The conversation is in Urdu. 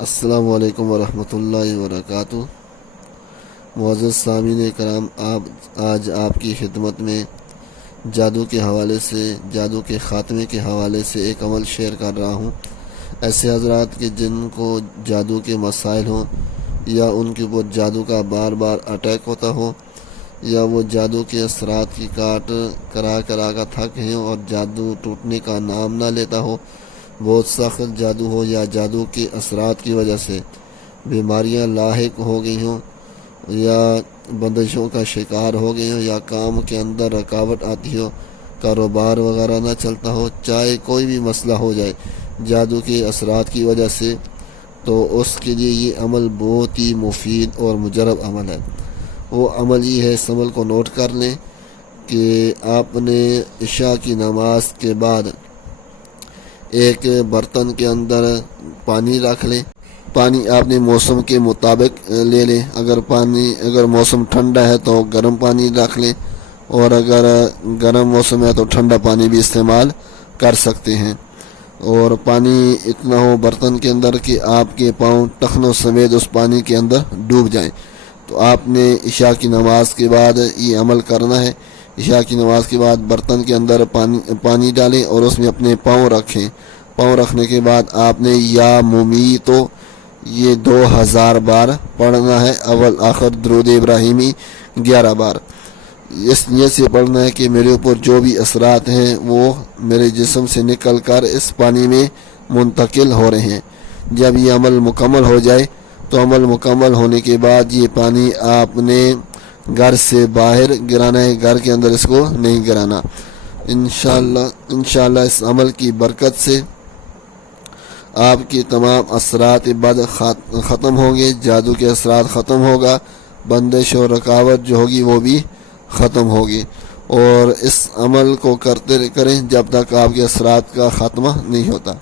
السلام علیکم ورحمۃ اللہ وبرکاتہ۔ معزز سامعین کرام، آج آپ کی خدمت میں جادو کے حوالے سے، جادو کے خاتمے کے حوالے سے ایک عمل شیئر کر رہا ہوں۔ ایسے حضرات کے جن کو جادو کے مسائل ہوں، یا ان کے اوپر جادو کا بار بار اٹیک ہوتا ہو، یا وہ جادو کے اثرات کی کاٹ کرا کر تھک ہیں اور جادو ٹوٹنے کا نام نہ لیتا ہو، بہت سخت جادو ہو یا جادو کے اثرات کی وجہ سے بیماریاں لاحق ہو گئی ہوں، یا بندشوں کا شکار ہو گئی ہوں، یا کام کے اندر رکاوٹ آتی ہو، کاروبار وغیرہ نہ چلتا ہو، چاہے کوئی بھی مسئلہ ہو جائے جادو کے اثرات کی وجہ سے، تو اس کے لیے یہ عمل بہت ہی مفید اور مجرب عمل ہے۔ وہ عمل یہ ہے، اس عمل کو نوٹ کر لیں کہ آپ نے عشاء کی نماز کے بعد ایک برتن کے اندر پانی رکھ لیں۔ پانی آپ نے موسم کے مطابق لے لیں۔ اگر موسم ٹھنڈا ہے تو گرم پانی رکھ لیں، اور اگر گرم موسم ہے تو ٹھنڈا پانی بھی استعمال کر سکتے ہیں۔ اور پانی اتنا ہو برتن کے اندر کہ آپ کے پاؤں ٹخنوں سمیت اس پانی کے اندر ڈوب جائیں۔ تو آپ نے عشاء کی نماز کے بعد یہ عمل کرنا ہے۔ عشاء کی نماز کے بعد برتن کے اندر پانی ڈالیں اور اس میں اپنے پاؤں رکھیں۔ پاؤں رکھنے کے بعد آپ نے یا ممیتو یہ 2000 بار پڑھنا ہے، اول آخر درود ابراہیمی 11 بار۔ اس نیت سے پڑھنا ہے کہ میرے اوپر جو بھی اثرات ہیں وہ میرے جسم سے نکل کر اس پانی میں منتقل ہو رہے ہیں۔ جب یہ عمل مکمل ہو جائے تو عمل مکمل ہونے کے بعد یہ پانی آپ نے گھر سے باہر گرانا ہے، گھر کے اندر اس کو نہیں گرانا۔ انشاءاللہ اس عمل کی برکت سے آپ کے تمام اثرات بد ختم ہوں گے، جادو کے اثرات ختم ہوگا، بندش اور رکاوٹ جو ہوگی وہ بھی ختم ہوگی۔ اور اس عمل کو کریں جب تک آپ کے اثرات کا خاتمہ نہیں ہوتا۔